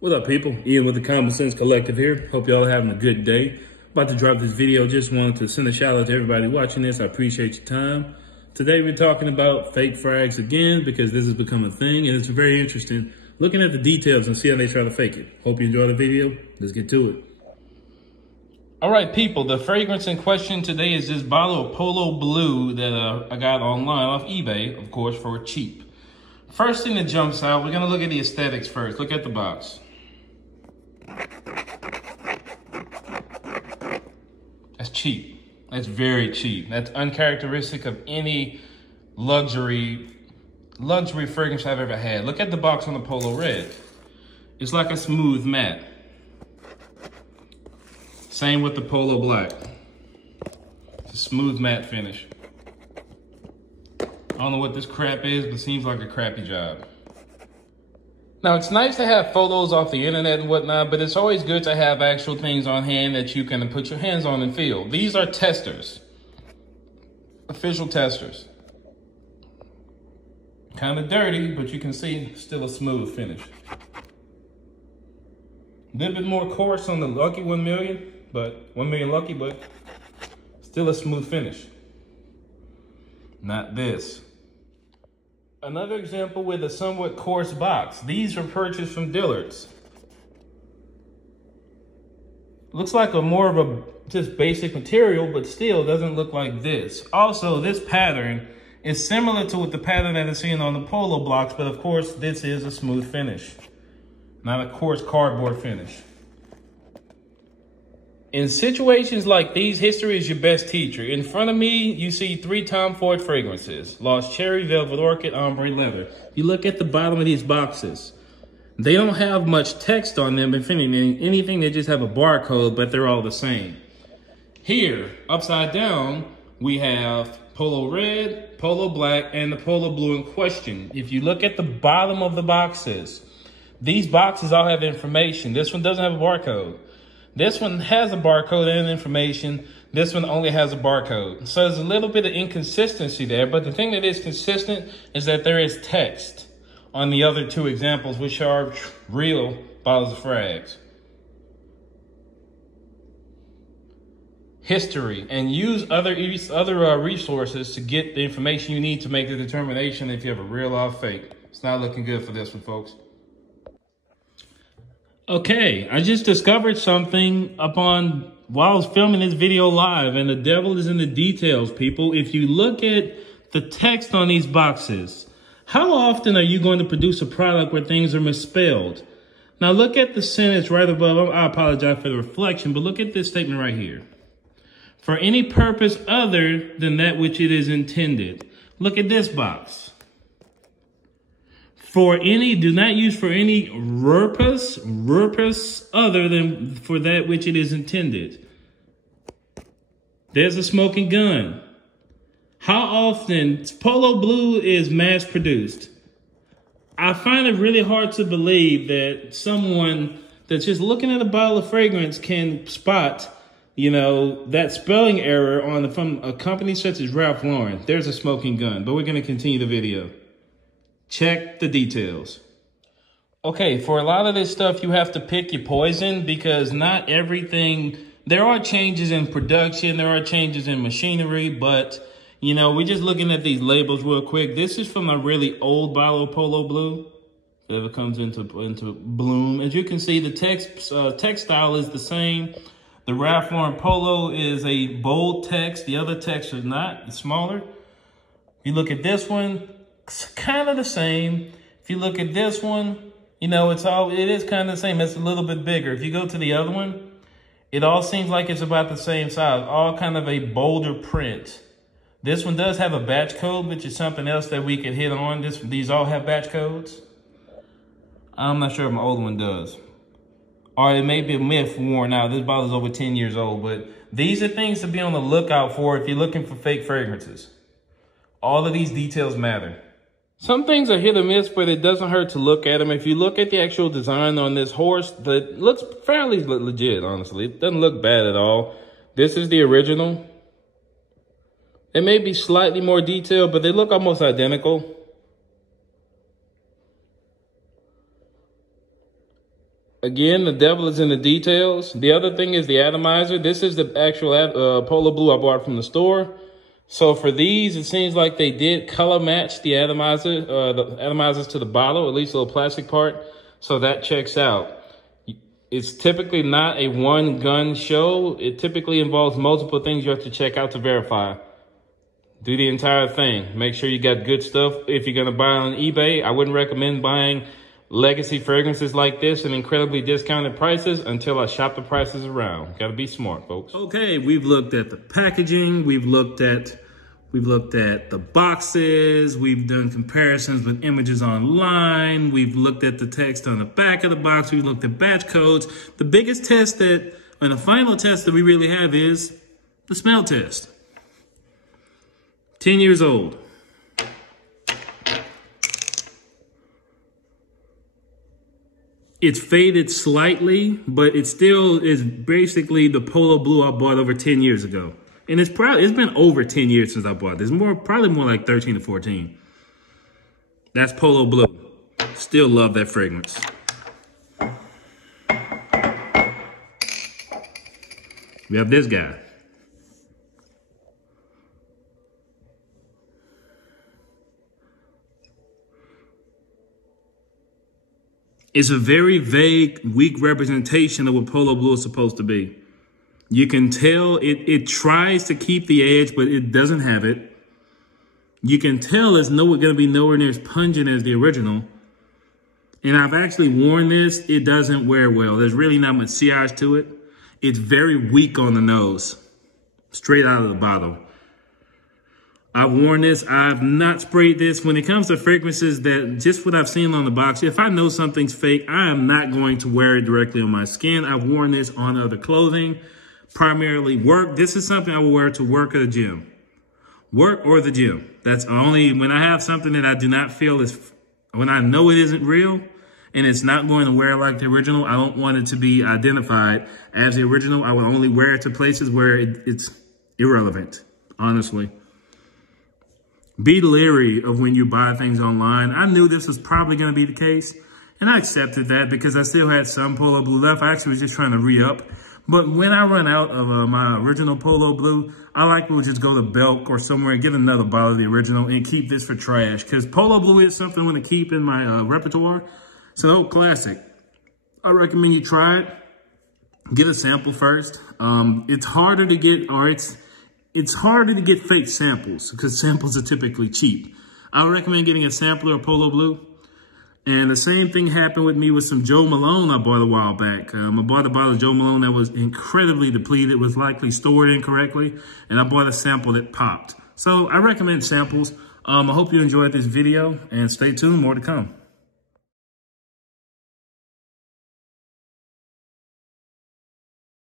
What up, people? Ian with the Common Sense Collective here. Hope y'all are having a good day. About to drop this video. Just wanted to send a shout out to everybody watching this. I appreciate your time. Today we're talking about fake frags again because this has become a thing and it's very interesting looking at the details and see how they try to fake it. Hope you enjoy the video. Let's get to it. All right, people, the fragrance in question today is this bottle of Polo Blue that I got online off eBay, of course, for cheap. First thing that jumps out, we're gonna look at the aesthetics first. Look at the box. That's cheap. That's very cheap. That's uncharacteristic of any luxury fragrance I've ever had. Look at the box on the Polo Red. It's like a smooth matte. Same with the Polo Black. It's a smooth matte finish. I don't know what this crap is, but it seems like a crappy job. Now, it's nice to have photos off the internet and whatnot, but it's always good to have actual things on hand that you can put your hands on and feel. These are testers. Official testers. Kind of dirty, but you can see still a smooth finish. A little bit more coarse on the Lucky 1 million, but 1 million Lucky, but still a smooth finish. Not this. Another example with a somewhat coarse box. These were purchased from Dillard's. Looks like more of a just basic material, but still doesn't look like this. Also, this pattern is similar to what the pattern that is seen on the Polo blocks, but of course, this is a smooth finish, not a coarse cardboard finish. In situations like these, history is your best teacher. In front of me, you see 3 Tom Ford fragrances: Lost Cherry, Velvet Orchid, Ombre Leather. You look at the bottom of these boxes. They don't have much text on them, if anything, they just have a barcode, but they're all the same. Here, upside down, we have Polo Red, Polo Black, and the Polo Blue in question. If you look at the bottom of the boxes, these boxes all have information. This one doesn't have a barcode. This one has a barcode and information. This one only has a barcode. So there's a little bit of inconsistency there, but the thing that is consistent is that there is text on the other 2 examples, which are real bottles of frags. History, and use other resources to get the information you need to make the determination if you have a real or fake. It's not looking good for this one, folks. Okay, I just discovered something while I was filming this video live, and the devil is in the details, people. If you look at the text on these boxes, how often are you going to produce a product where things are misspelled? Now look at the sentence right above. I apologize for the reflection, but look at this statement right here. For any purpose other than that which it is intended. Look at this box. Do not use for any purpose other than for that which it is intended. There's a smoking gun. How often Polo Blue is mass produced? I find it really hard to believe that someone that's just looking at a bottle of fragrance can spot, that spelling error from a company such as Ralph Lauren. There's a smoking gun, but we're going to continue the video. Check the details. Okay, for a lot of this stuff, you have to pick your poison because not everything, there are changes in production, there are changes in machinery, but, we're just looking at these labels real quick. This is from a really old bottle of Polo Blue. If it ever comes into bloom. As you can see, the textile is the same. The Ralph Lauren Polo is a bold text. The other text is not, it's smaller. If you look at this one, it's kind of the same. If you look at this one, it is kind of the same. It's a little bit bigger. If you go to the other one, it all seems like it's about the same size, all kind of a bolder print. This one does have a batch code, which is something else that we could hit on. These all have batch codes. I'm not sure if my old one does. Or it may be a myth worn out. This bottle is over 10 years old, but these are things to be on the lookout for if you're looking for fake fragrances. All of these details matter. Some things are hit or miss, but it doesn't hurt to look at them. If you look at the actual design on this horse, that looks fairly legit, honestly. It doesn't look bad at all. This is the original. It may be slightly more detailed, but they look almost identical. Again, the devil is in the details. The other thing is the atomizer. This is the actual Polo Blue I bought from the store. So for these, it seems like they did color match the atomizers to the bottle, at least a little plastic part. So that checks out. It's typically not a one gun show. It typically involves multiple things you have to check out to verify. Do the entire thing. Make sure you got good stuff. If you're gonna buy on eBay, I wouldn't recommend buying legacy fragrances like this at incredibly discounted prices until I shop the prices around. Gotta be smart, folks. Okay, we've looked at the packaging. We've looked at the boxes. We've done comparisons with images online. We've looked at the text on the back of the box. We've looked at batch codes. The biggest test and the final test that we really have is the smell test. 10 years old. It's faded slightly, but it still is basically the Polo Blue I bought over 10 years ago. And it's been over 10 years since I bought this. Probably more like 13 to 14. That's Polo Blue. Still love that fragrance. We have this guy. It's a very vague, weak representation of what Polo Blue is supposed to be. You can tell it tries to keep the edge, but it doesn't have it. You can tell it's going to be nowhere near as pungent as the original. And I've actually worn this. It doesn't wear well. There's really not much sillage to it. It's very weak on the nose, straight out of the bottle. I've worn this. I've not sprayed this. When it comes to fragrances, that just what I've seen on the box, if I know something's fake, I am not going to wear it directly on my skin. I've worn this on other clothing, primarily work. This is something I will wear to work at a gym. Work or the gym. That's only when I have something that I do not feel is, when I know it isn't real and it's not going to wear like the original, I don't want it to be identified as the original. I would only wear it to places where it's irrelevant, honestly. Be leery of when you buy things online. I knew this was probably going to be the case, and I accepted that because I still had some Polo Blue left. I actually was just trying to re-up. But when I run out of my original Polo Blue, I like to just go to Belk or somewhere and get another bottle of the original and keep this for trash. Because Polo Blue is something I want to keep in my repertoire. It's an old classic. I recommend you try it. Get a sample first. It's harder to get, it's harder to get fake samples because samples are typically cheap. I would recommend getting a sampler of Polo Blue. And the same thing happened with me with some Joe Malone I bought a while back. I bought a bottle of Joe Malone that was incredibly depleted, was likely stored incorrectly, and I bought a sample that popped. So I recommend samples. I hope you enjoyed this video, and stay tuned, more to come.